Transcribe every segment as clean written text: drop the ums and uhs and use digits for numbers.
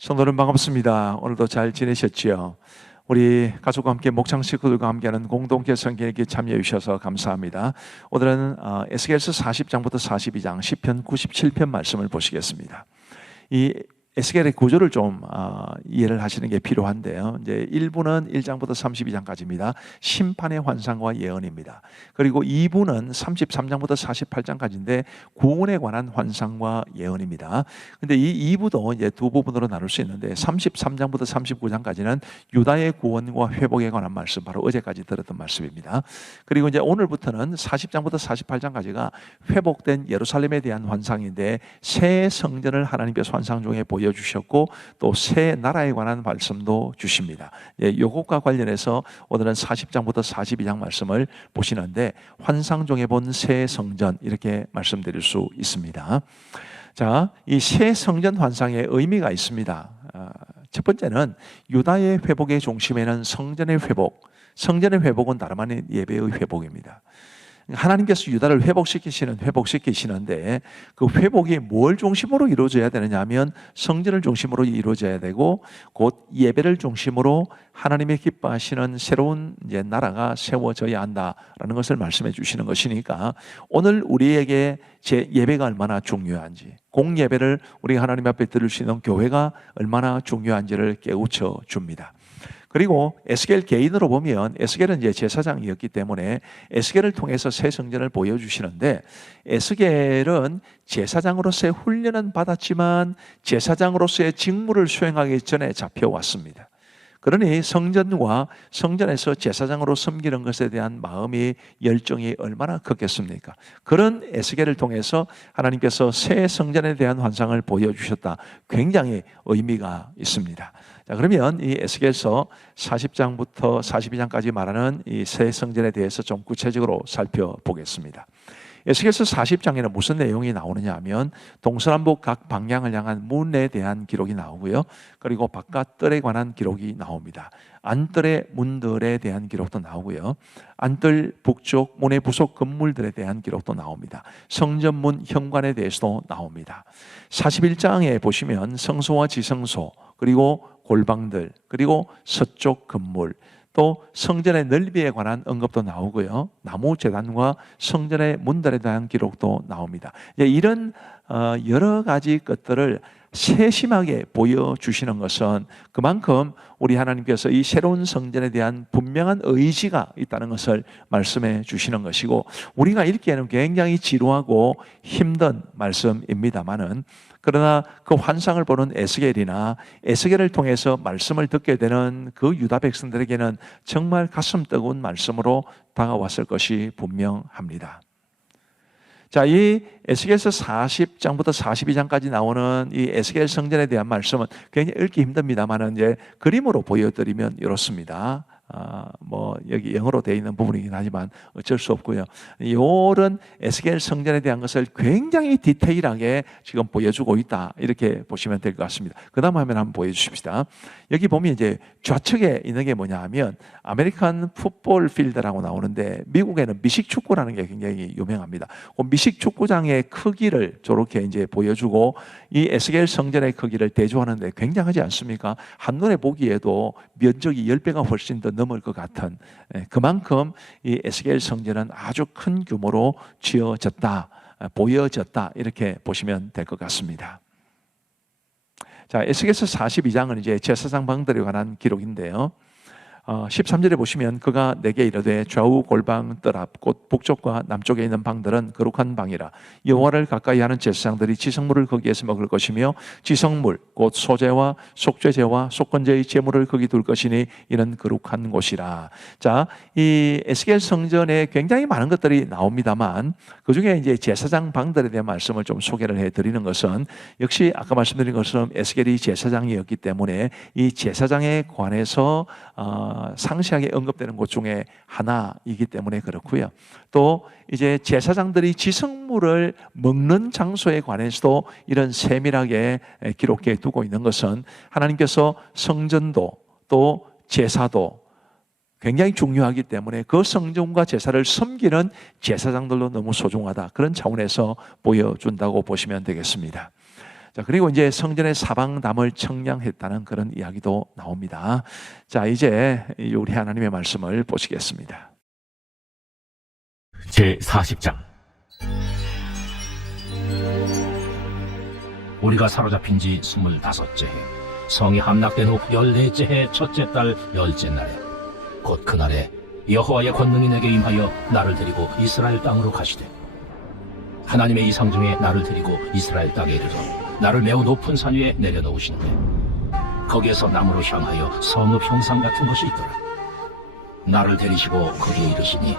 성도는 반갑습니다. 오늘도 잘 지내셨지요? 우리 가족과 함께 목장 식구들과 함께하는 공동체 성경에게 참여해 주셔서 감사합니다. 오늘은 에스겔서 40장부터 42장 시편 97편 말씀을 보시겠습니다. 이 에스겔의 구조를 좀 이해를 하시는 게 필요한데요. 이제 1부는 1장부터 32장까지입니다. 심판의 환상과 예언입니다. 그리고 2부는 33장부터 48장까지인데 구원에 관한 환상과 예언입니다. 근데 이 2부도 이제 두 부분으로 나눌 수 있는데 33장부터 39장까지는 유다의 구원과 회복에 관한 말씀, 바로 어제까지 들었던 말씀입니다. 그리고 이제 오늘부터는 40장부터 48장까지가 회복된 예루살렘에 대한 환상인데 새 성전을 하나님께서 환상 중에 보여주셨고 또 새 나라에 관한 말씀도 주십니다. 이것과 관련해서 오늘은 40장부터 42장 말씀을 보시는데 환상 중에 본 새 성전 이렇게 말씀드릴 수 있습니다. 자, 이 새 성전 환상의 의미가 있습니다. 첫 번째는 유다의 회복의 중심에는 성전의 회복, 성전의 회복은 다름 아닌 예배의 회복입니다. 하나님께서 유다를 회복시키시는데 그 회복이 뭘 중심으로 이루어져야 되느냐 하면 성전을 중심으로 이루어져야 되고 곧 예배를 중심으로 하나님의 기뻐하시는 새로운 이제 나라가 세워져야 한다라는 것을 말씀해 주시는 것이니까 오늘 우리에게 예배가 얼마나 중요한지, 공예배를 우리가 하나님 앞에 드릴 수 있는 교회가 얼마나 중요한지를 깨우쳐 줍니다. 그리고 에스겔 개인으로 보면 에스겔은 이제 제사장이었기 때문에 에스겔을 통해서 새 성전을 보여주시는데 에스겔은 제사장으로서의 훈련은 받았지만 제사장으로서의 직무를 수행하기 전에 잡혀왔습니다. 그러니 성전과 성전에서 제사장으로 섬기는 것에 대한 마음이 열정이 얼마나 컸겠습니까? 그런 에스겔을 통해서 하나님께서 새 성전에 대한 환상을 보여주셨다. 굉장히 의미가 있습니다. 자, 그러면 이 에스겔서 40장부터 42장까지 말하는 이 새 성전에 대해서 좀 구체적으로 살펴보겠습니다. 에스겔서 40장에는 무슨 내용이 나오느냐 하면 동서남북 각 방향을 향한 문에 대한 기록이 나오고요. 그리고 바깥뜰에 관한 기록이 나옵니다. 안뜰의 문들에 대한 기록도 나오고요. 안뜰 북쪽 문의 부속 건물들에 대한 기록도 나옵니다. 성전문 현관에 대해서도 나옵니다. 41장에 보시면 성소와 지성소, 그리고 골방들, 그리고 서쪽 건물, 또 성전의 넓이에 관한 언급도 나오고요. 나무 제단과 성전의 문들에 대한 기록도 나옵니다. 이런 여러 가지 것들을 세심하게 보여주시는 것은 그만큼 우리 하나님께서 이 새로운 성전에 대한 분명한 의지가 있다는 것을 말씀해 주시는 것이고, 우리가 읽기에는 굉장히 지루하고 힘든 말씀입니다만은 그러나 그 환상을 보는 에스겔이나 에스겔을 통해서 말씀을 듣게 되는 그 유다 백성들에게는 정말 가슴 뜨거운 말씀으로 다가왔을 것이 분명합니다. 자, 이 에스겔서 40장부터 42장까지 나오는 이 에스겔 성전에 대한 말씀은 굉장히 읽기 힘듭니다만은 이제 그림으로 보여드리면 이렇습니다. 여기 영어로 되어 있는 부분이긴 하지만 어쩔 수 없고요. 이런 에스겔 성전에 대한 것을 굉장히 디테일하게 지금 보여주고 있다, 이렇게 보시면 될 것 같습니다. 그 다음 화면 한번 보여주십시다. 여기 보면 이제 좌측에 있는 게 뭐냐 하면 아메리칸 풋볼 필드라고 나오는데 미국에는 미식 축구라는 게 굉장히 유명합니다. 그 미식 축구장의 크기를 저렇게 이제 보여주고 이 에스겔 성전의 크기를 대조하는데 굉장하지 않습니까? 한눈에 보기에도 면적이 10배가 훨씬 더 넘을 것 같은, 그만큼 이 에스겔 성전은 아주 큰 규모로 지어졌다, 보여졌다, 이렇게 보시면 될 것 같습니다. 자, 에스겔서 42장은 이제 제사장 방들에 관한 기록인데요. 13절에 보시면 그가 내게 이르되 좌우 골방 뜰 앞 곧 북쪽과 남쪽에 있는 방들은 거룩한 방이라. 여호와를 가까이 하는 제사장들이 지성물을 거기에서 먹을 것이며 지성물 곧 소제와 속죄제와 속건제의 제물을 거기 둘 것이니 이는 거룩한 곳이라. 자, 이 에스겔 성전에 굉장히 많은 것들이 나옵니다만 그 중에 이제 제사장 방들에 대한 말씀을 좀 소개를 해드리는 것은 역시 아까 말씀드린 것처럼 에스겔이 제사장이었기 때문에 이 제사장에 관해서 상세하게 언급되는 곳 중에 하나이기 때문에 그렇고요. 또 이제 제사장들이 지성물을 먹는 장소에 관해서도 이런 세밀하게 기록해 두고 있는 것은 하나님께서 성전도 또 제사도 굉장히 중요하기 때문에 그 성전과 제사를 섬기는 제사장들도 너무 소중하다, 그런 차원에서 보여준다고 보시면 되겠습니다. 자, 그리고 이제 성전의 사방담을 청량했다는 그런 이야기도 나옵니다. 자, 이제 우리 하나님의 말씀을 보시겠습니다. 제40장. 우리가 사로잡힌 지 25째 해, 성이 함락된 후 14째 해 첫째 달 10째 날에, 곧 그날에 여호와의 권능이 내게 임하여 나를 데리고 이스라엘 땅으로 가시되, 하나님의 이상 중에 나를 데리고 이스라엘 땅에 이르러 나를 매우 높은 산 위에 내려놓으시는데, 거기에서 나무로 향하여 성읍 형상 같은 것이 있더라. 나를 데리시고 거기에 이르시니,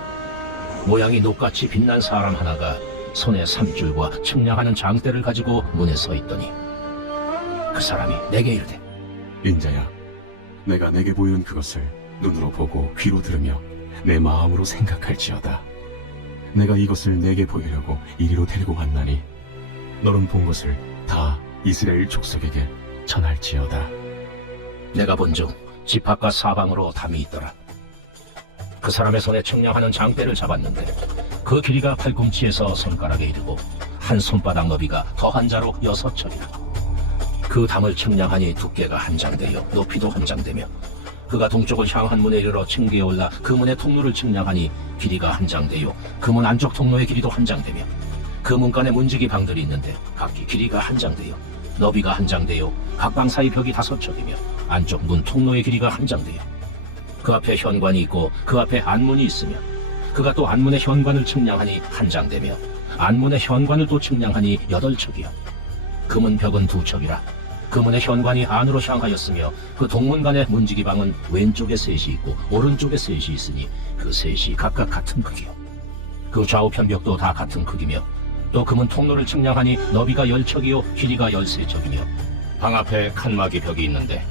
모양이 녹같이 빛난 사람 하나가 손에 삼줄과 측량하는 장대를 가지고 문에 서 있더니, 그 사람이 내게 이르되, 인자야, 내가 내게 보이는 그것을 눈으로 보고 귀로 들으며 내 마음으로 생각할지어다. 내가 이것을 내게 보이려고 이리로 데리고 왔나니 너는 본 것을 다 이스라엘 족속에게 전할지어다. 내가 본즉 지팍과 사방으로 담이 있더라. 그 사람의 손에 측량하는 장대를 잡았는데, 그 길이가 팔꿈치에서 손가락에 이르고 한 손바닥 너비가 더한 자로 6척이라. 그 담을 측량하니 두께가 한 장대요 높이도 한 장대며, 그가 동쪽을 향한 문에 이르러 층계에 올라 그 문의 통로를 측량하니 길이가 한 장대요 그 문 안쪽 통로의 길이도 한 장대며, 그 문간에 문지기 방들이 있는데 각기 길이가 한 장대요 너비가 한 장대요 각 방 사이 벽이 5척이며 안쪽 문 통로의 길이가 한 장대요. 그 앞에 현관이 있고 그 앞에 안문이 있으며, 그가 또 안문의 현관을 측량하니 한 장대며 안문의 현관을 또 측량하니 8척이요 그 문 벽은 2척이라. 그 문의 현관이 안으로 향하였으며, 그 동문간의 문지기방은 왼쪽에 셋이 있고 오른쪽에 셋이 있으니 그 셋이 각각 같은 크기요. 그 좌우편 벽도 다 같은 크기며, 또 그 문 통로를 측량하니 너비가 10척이요 길이가 13척이며, 방 앞에 칸막이 벽이 있는데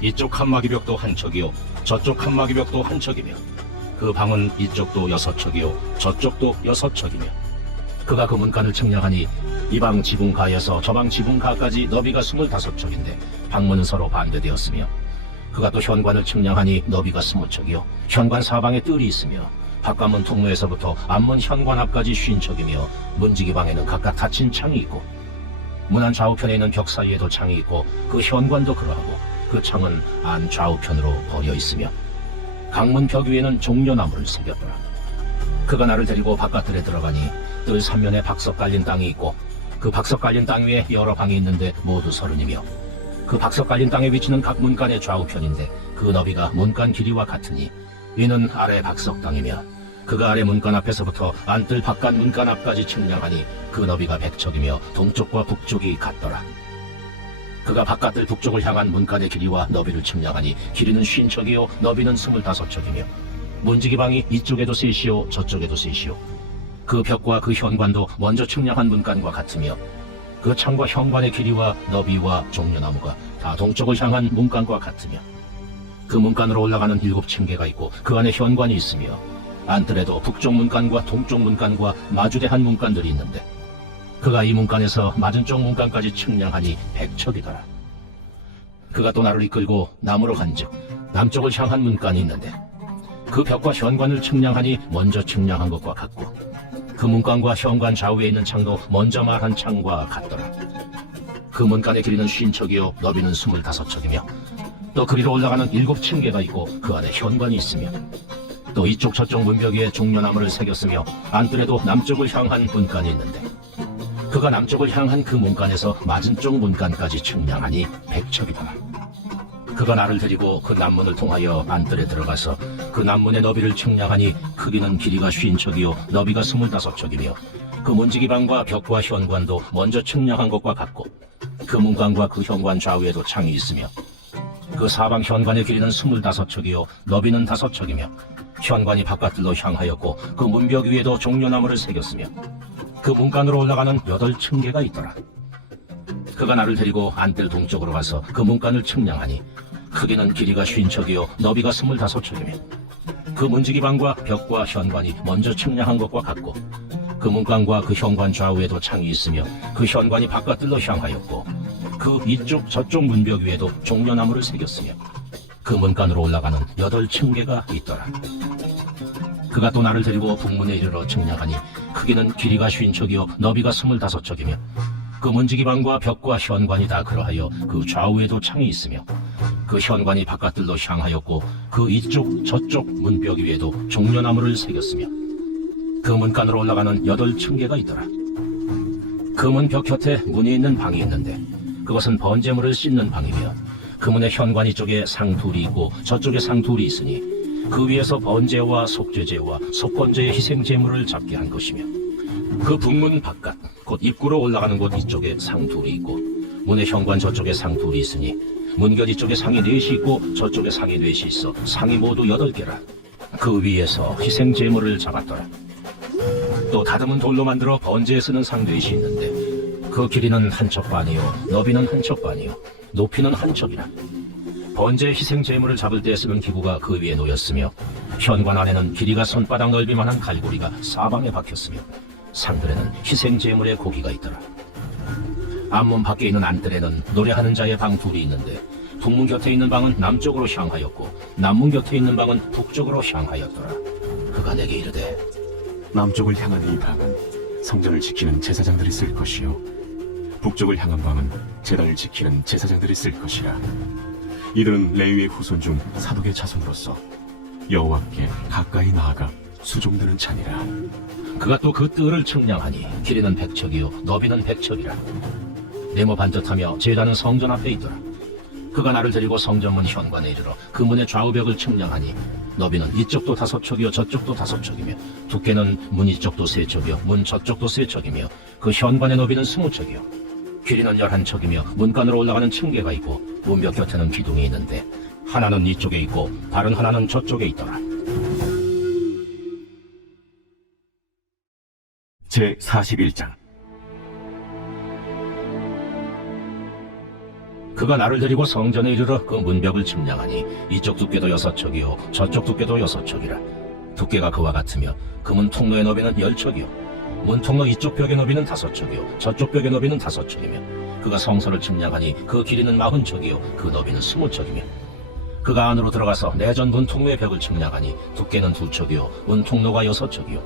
이쪽 칸막이 벽도 한 척이요 저쪽 칸막이 벽도 한 척이며, 그 방은 이쪽도 6척이요 저쪽도 6척이며, 그가 그 문간을 측량하니 이 방 지붕가에서 저 방 지붕가까지 너비가 25척인데 방문은 서로 반대되었으며, 그가 또 현관을 측량하니 너비가 20척이요 현관 사방에 뜰이 있으며, 바깥문 통로에서부터 앞문 현관 앞까지 50척이며, 문지기 방에는 각각 닫힌 창이 있고, 문 안 좌우편에 있는 벽 사이에도 창이 있고, 그 현관도 그러하고 그 창은 안 좌우편으로 버려 있으며, 강문 벽 위에는 종려나무를 새겼더라. 그가 나를 데리고 바깥들에 들어가니 뜰 3면에 박석 깔린 땅이 있고, 그 박석 깔린 땅 위에 여러 방이 있는데 모두 30이며, 그 박석 깔린 땅의 위치는 각 문간의 좌우편인데 그 너비가 문간 길이와 같으니 이는 아래 박석 땅이며, 그가 아래 문간 앞에서부터 안뜰 바깥 문간 앞까지 측량하니 그 너비가 100척이며 동쪽과 북쪽이 같더라. 그가 바깥뜰 북쪽을 향한 문간의 길이와 너비를 측량하니 길이는 50척이요 너비는 25척이며, 문지기방이 이쪽에도 셋이요 저쪽에도 셋이요 그 벽과 그 현관도 먼저 측량한 문간과 같으며, 그 창과 현관의 길이와 너비와 종려나무가 다 동쪽을 향한 문간과 같으며, 그 문간으로 올라가는 7층계가 있고 그 안에 현관이 있으며, 안뜰에도 북쪽 문간과 동쪽 문간과 마주대한 문간들이 있는데, 그가 이 문간에서 맞은쪽 문간까지 측량하니 100척이더라. 그가 또 나를 이끌고 남으로 간즉 남쪽을 향한 문간이 있는데, 그 벽과 현관을 측량하니 먼저 측량한 것과 같고, 그 문간과 현관 좌우에 있는 창도 먼저 말한 창과 같더라. 그 문간의 길이는 50척이요 너비는 25척이며, 또 그리로 올라가는 7층계가 있고 그 안에 현관이 있으며, 또 이쪽 저쪽 문벽 위에 종려나무를 새겼으며, 안뜰에도 남쪽을 향한 문간이 있는데, 그가 남쪽을 향한 그 문간에서 맞은쪽 문간까지 측량하니 100척이더라. 그가 나를 데리고 그 남문을 통하여 안뜰에 들어가서 그 남문의 너비를 측량하니 크기는 길이가 50척이요 너비가 25척이며, 그 문지기방과 벽과 현관도 먼저 측량한 것과 같고, 그 문간과 그 현관 좌우에도 창이 있으며, 그 사방 현관의 길이는 25척이요 너비는 5척이며, 현관이 바깥들로 향하였고 그 문벽 위에도 종려나무를 새겼으며, 그 문간으로 올라가는 8층계가 있더라. 그가 나를 데리고 안뜰 동쪽으로 가서 그 문간을 측량하니 크기는 길이가 50척이요 너비가 25척이며, 그 문지기방과 벽과 현관이 먼저 측량한 것과 같고, 그 문간과 그 현관 좌우에도 창이 있으며, 그 현관이 바깥들로 향하였고 그 이쪽 저쪽 문벽 위에도 종려나무를 새겼으며, 그 문간으로 올라가는 8층계가 있더라. 그가 또 나를 데리고 북문에 이르러 측량하니 크기는 길이가 50척이요 너비가 25척이며, 그 문지기방과 벽과 현관이 다 그러하여 그 좌우에도 창이 있으며 그 현관이 바깥들로 향하였고 그 이쪽 저쪽 문벽 위에도 종려나무를 새겼으며 그 문간으로 올라가는 8층계가 있더라. 그 문벽 곁에 문이 있는 방이 있는데 그것은 번제물을 씻는 방이며 그 문의 현관이 쪽에 상 둘이 있고 저쪽에 상 둘이 있으니 그 위에서 번제와 속죄제와 속건제의 희생제물을 잡게 한 것이며 그 북문 바깥 곧 입구로 올라가는 곳 이쪽에 상 둘이 있고 문의 현관 저쪽에 상 둘이 있으니 문결 이쪽에 상이 4이 있고 저쪽에 상이 4이 있어 상이 모두 8개라. 그 위에서 희생제물을 잡았더라. 또 다듬은 돌로 만들어 번제에 쓰는 상 4이 있는데 그 길이는 한 척 반이요 너비는 한 척 반이요 높이는 한 척이라. 번제 희생제물을 잡을 때 쓰는 기구가 그 위에 놓였으며 현관 안에는 길이가 손바닥 넓이만한 갈고리가 사방에 박혔으며 상들에는 희생제물의 고기가 있더라. 앞문 밖에 있는 안뜰에는 노래하는 자의 방 둘이 있는데 북문 곁에 있는 방은 남쪽으로 향하였고 남문 곁에 있는 방은 북쪽으로 향하였더라. 그가 내게 이르되 남쪽을 향한 이 방은 성전을 지키는 제사장들이 쓸 것이요 북쪽을 향한 방은 제단을 지키는 제사장들이 쓸 것이라. 이들은 레위의 후손 중 사독의 자손으로서 여호와께 가까이 나아가 수종드는 자니라. 그가 또 그 뜰을 측량하니 길이는 100척이요 너비는 100척이라. 네모 반듯하며 제단은 성전 앞에 있더라. 그가 나를 데리고 성전문 현관에 이르러 그 문의 좌우벽을 측량하니 너비는 이쪽도 5척이요 저쪽도 5척이며 두께는 문 이쪽도 3척이요 문 저쪽도 3척이며 그 현관의 너비는 20척이요 길이는 11척이며 문간으로 올라가는 층계가 있고 문벽 곁에는 기둥이 있는데 하나는 이쪽에 있고 다른 하나는 저쪽에 있더라. 제 41장. 그가 나를 데리고 성전에 이르러 그 문벽을 측량하니 이쪽 두께도 6척이요 저쪽 두께도 6척이라. 두께가 그와 같으며 그 문 통로의 너비는 10척이요 문 통로 이쪽 벽의 너비는 5척이요 저쪽 벽의 너비는 5척이며 그가 성소를 측량하니 그 길이는 40척이요 그 너비는 20척이며 그가 안으로 들어가서 내전 문 통로의 벽을 측량하니 두께는 2척이요 문 통로가 6척이요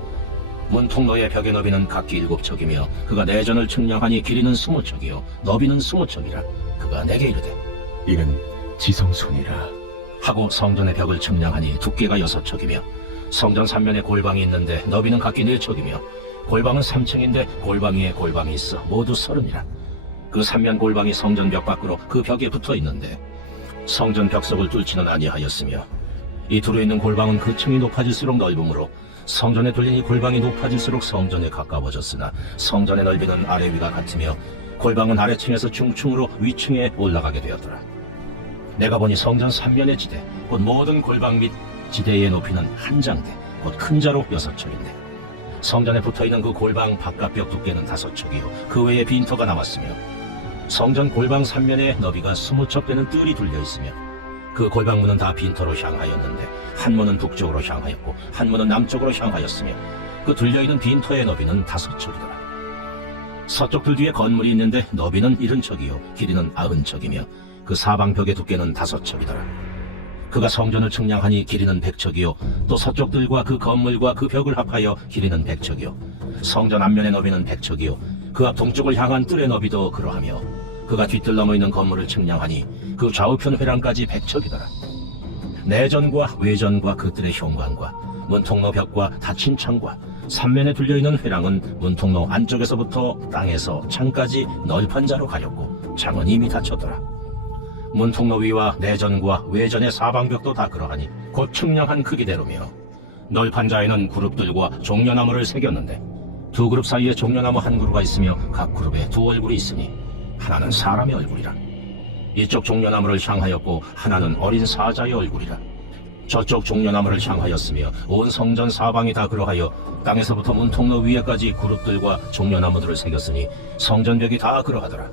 문 통로의 벽의 너비는 각기 7척이며 그가 내전을 측량하니 길이는 20척이요 너비는 20척이라. 그가 내게 이르되 이는 지성소니라. 하고 성전의 벽을 측량하니 두께가 6척이며 성전 3면에 골방이 있는데 너비는 각기 4척이며 골방은 3층인데 골방 위에 골방이 있어 모두 30이라. 그 3면 골방이 성전 벽 밖으로 그 벽에 붙어 있는데 성전 벽석을 뚫지는 아니하였으며 이 두루 있는 골방은 그 층이 높아질수록 넓음으로 성전에 뚫린 이 골방이 높아질수록 성전에 가까워졌으나 성전의 넓이는 아래 위가 같으며 골방은 아래층에서 중층으로 위층에 올라가게 되었더라. 내가 보니 성전 3면의 지대 곧 모든 골방 및 지대의 높이는 한 장대 곧 큰 자로 6척인데 성전에 붙어있는 그 골방 바깥벽 두께는 5척이요 그 외에 빈터가 남았으며 성전 골방 3면에 너비가 20척 되는 뜰이 둘려있으며 그 골방문은 다 빈터로 향하였는데 한 문은 북쪽으로 향하였고 한 문은 남쪽으로 향하였으며 그 둘려있는 빈터의 너비는 5척이더라. 서쪽 뜰 뒤에 건물이 있는데 너비는 70척이요 길이는 90척이며 그 사방 벽의 두께는 5척이더라. 그가 성전을 측량하니 길이는 100척이요 또 서쪽 뜰과 그 건물과 그 벽을 합하여 길이는 100척이요 성전 앞면의 너비는 100척이요 그 앞 동쪽을 향한 뜰의 너비도 그러하며 그가 뒷뜰 넘어 있는 건물을 측량하니 그 좌우편 회랑까지 100척이더라. 내전과 외전과 그 뜰의 현관과 문통로 벽과 닫힌 창과 3면에 둘려있는 회랑은 문통로 안쪽에서부터 땅에서 창까지 널판 자로 가렸고 창은 이미 닫혔더라. 문통로 위와 내전과 외전의 사방벽도 다 그러하니 곧 측량한 크기대로며 널판 자에는 그룹들과 종려나무를 새겼는데 두 그룹 사이에 종려나무 한 그루가 있으며 각 그룹에 두 얼굴이 있으니 하나는 사람의 얼굴이라. 이쪽 종려나무를 향하였고 하나는 어린 사자의 얼굴이라. 저쪽 종려나무를 향하였으며 온 성전 사방이 다 그러하여 땅에서부터 문통로 위에까지 그룹들과 종려나무들을 새겼으니 성전벽이 다 그러하더라.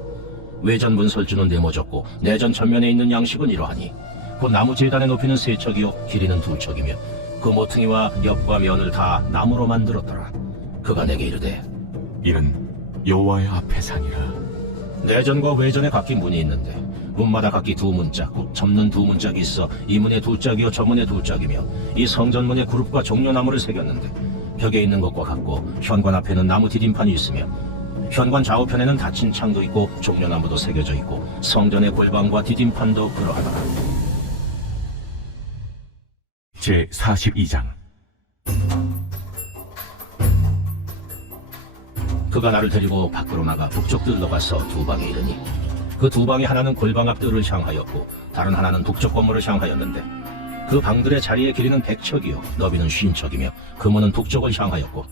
외전 문설주는 네모졌고 내전 전면에 있는 양식은 이러하니 곧 나무 제단의 높이는 3척이요 길이는 2척이며 그 모퉁이와 옆과 면을 다 나무로 만들었더라. 그가 내게 이르되 이는 여호와의 앞에 산이라. 내전과 외전에 각기 문이 있는데 문마다 각기 2문짝 곧 접는 2문짝이 있어 이 문에 2짝이요 저 문에 2짝이며 이 성전문에 그룹과 종려나무를 새겼는데 벽에 있는 것과 같고 현관 앞에는 나무 디딤판이 있으며 현관 좌우편에는 닫힌 창도 있고 종려나무도 새겨져 있고 성전의 골방과 디딤판도 그러하더라. 제 42장. 그가 나를 데리고 밖으로 나가 북쪽 뜰로 가서 두 방에 이르니 그 두 방의 하나는 골방 앞 뜰을 향하였고 다른 하나는 북쪽 건물을 향하였는데 그 방들의 자리의 길이는 100척이요 너비는 50척이며 그 문은 북쪽을 향하였고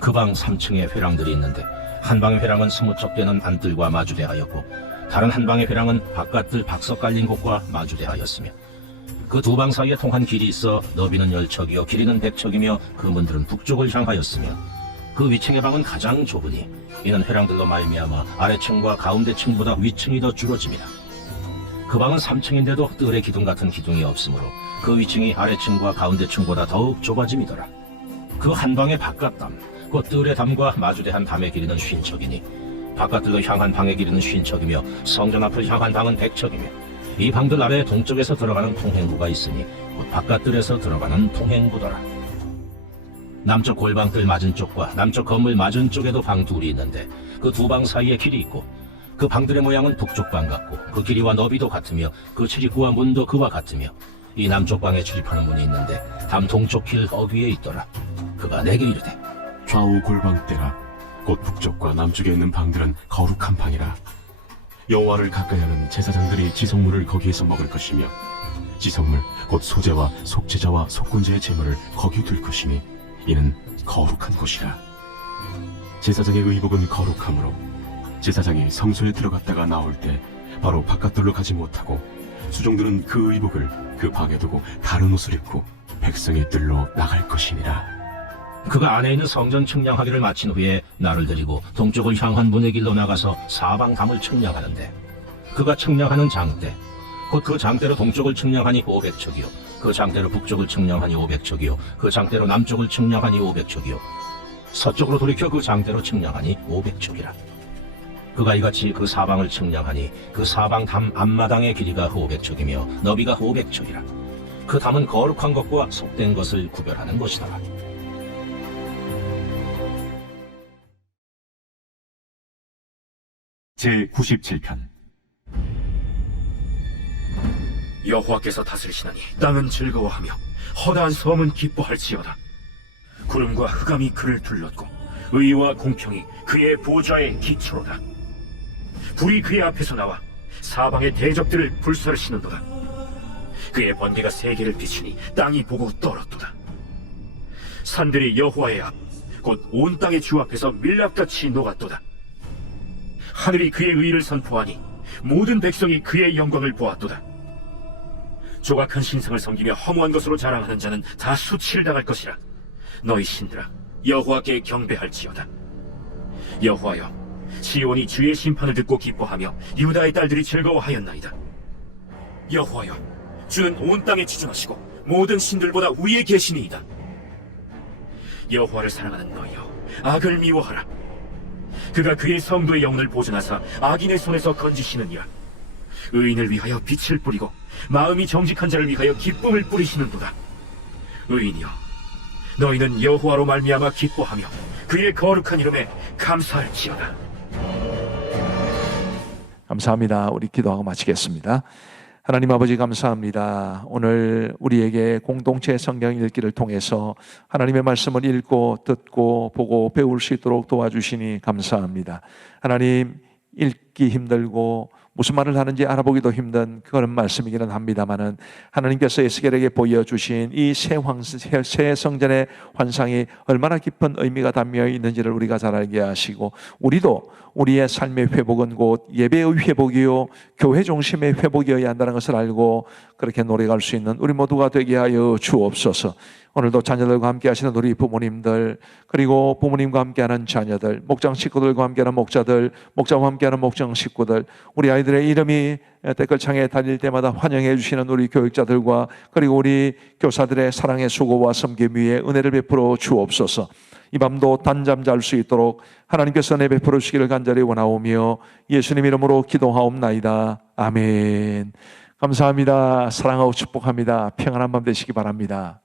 그 방 3층에 회랑들이 있는데 한 방의 회랑은 20척 되는 안뜰과 마주대하였고 다른 한 방의 회랑은 바깥뜰 박석 깔린 곳과 마주대하였으며 그 두 방 사이에 통한 길이 있어 너비는 10척이요 길이는 100척이며 그 문들은 북쪽을 향하였으며 그 위층의 방은 가장 좁으니 이는 회랑들로 말미암아 아래층과 가운데층보다 위층이 더 줄어집니다. 그 방은 3층인데도 뜰의 기둥 같은 기둥이 없으므로 그 위층이 아래층과 가운데층보다 더욱 좁아짐이더라. 그 한 방의 바깥담 곧 뜰의 담과 마주대한 담의 길이는 50척이니 바깥뜰로 향한 방의 길이는 50척이며 성전 앞을 향한 방은 100척이며 이 방들 아래 동쪽에서 들어가는 통행구가 있으니 곧 바깥뜰에서 들어가는 통행구더라. 남쪽 골방뜰 맞은 쪽과 남쪽 건물 맞은 쪽에도 방 둘이 있는데 그 두 방 사이에 길이 있고 그 방들의 모양은 북쪽 방 같고 그 길이와 너비도 같으며 그 출입구와 문도 그와 같으며 이 남쪽 방에 출입하는 문이 있는데 담 동쪽 길 어귀에 있더라. 그가 내게 이르되 좌우 골방대라. 곧 북쪽과 남쪽에 있는 방들은 거룩한 방이라. 여호와를 가까이하는 제사장들이 지성물을 거기에서 먹을 것이며 지성물 곧 소제와 속죄자와 속건제의 제물을 거기 둘 것이니 이는 거룩한 곳이라. 제사장의 의복은 거룩하므로 제사장이 성소에 들어갔다가 나올 때 바로 바깥들로 가지 못하고 수종들은 그 의복을 그 방에 두고 다른 옷을 입고 백성의 뜰로 나갈 것이니라. 그가 안에 있는 성전 측량하기를 마친 후에 나를 데리고 동쪽을 향한 문의 길로 나가서 사방 담을 측량하는데 그가 측량하는 장대 곧 그 장대로 동쪽을 측량하니 500척이요 그 장대로 북쪽을 측량하니 500척이요 그 장대로 남쪽을 측량하니 500척이요 서쪽으로 돌이켜 그 장대로 측량하니 500척이라. 그가 이같이 그 사방을 측량하니 그 사방 담 앞마당의 길이가 500척이며 너비가 500척이라. 그 담은 거룩한 것과 속된 것을 구별하는 것이다. 제 97편. 여호와께서 다스리시나니 땅은 즐거워하며 허다한 섬은 기뻐할지어다. 구름과 흑암이 그를 둘렀고 의와 공평이 그의 보좌의 기초로다. 불이 그의 앞에서 나와 사방의 대적들을 불사르시는도다. 그의 번개가 세계를 비추니 땅이 보고 떨었도다. 산들이 여호와의 앞 곧 온 땅의 주 앞에서 밀랍같이 녹았도다. 하늘이 그의 의를 선포하니 모든 백성이 그의 영광을 보았도다. 조각한 신상을 섬기며 허무한 것으로 자랑하는 자는 다 수치를 당할 것이라. 너희 신들아 여호와께 경배할지어다. 여호와여, 시온이 주의 심판을 듣고 기뻐하며 유다의 딸들이 즐거워하였나이다. 여호와여, 주는 온 땅에 지존하시고 모든 신들보다 위에 계시니이다. 여호와를 사랑하는 너희여, 악을 미워하라. 그가 그의 성도의 영혼을 보존하사 악인의 손에서 건지시느니라. 의인을 위하여 빛을 뿌리고 마음이 정직한 자를 위하여 기쁨을 뿌리시는도다. 의인이여, 너희는 여호와로 말미암아 기뻐하며 그의 거룩한 이름에 감사할지어다. 감사합니다. 우리 기도하고 마치겠습니다. 하나님 아버지 감사합니다. 오늘 우리에게 공동체 성경 읽기를 통해서 하나님의 말씀을 읽고 듣고 보고 배울 수 있도록 도와주시니 감사합니다. 하나님, 읽기 힘들고 무슨 말을 하는지 알아보기도 힘든 그런 말씀이기는 합니다만은 하나님께서 에스겔에게 보여주신 이 새 성전의 환상이 얼마나 깊은 의미가 담겨 있는지를 우리가 잘 알게 하시고 우리도 우리의 삶의 회복은 곧 예배의 회복이요 교회 중심의 회복이어야 한다는 것을 알고 그렇게 노력할 수 있는 우리 모두가 되게 하여 주옵소서. 오늘도 자녀들과 함께 하시는 우리 부모님들, 그리고 부모님과 함께하는 자녀들, 목장 식구들과 함께하는 목자들, 목자와 함께하는 목장 식구들, 우리 아이들의 이름이 댓글창에 달릴 때마다 환영해 주시는 우리 교육자들과 그리고 우리 교사들의 사랑의 수고와 섬김 위에 은혜를 베풀어 주옵소서. 이 밤도 단잠 잘 수 있도록 하나님께서 은혜 베풀어 주시기를 간절히 원하오며 예수님 이름으로 기도하옵나이다. 아멘. 감사합니다. 사랑하고 축복합니다. 평안한 밤 되시기 바랍니다.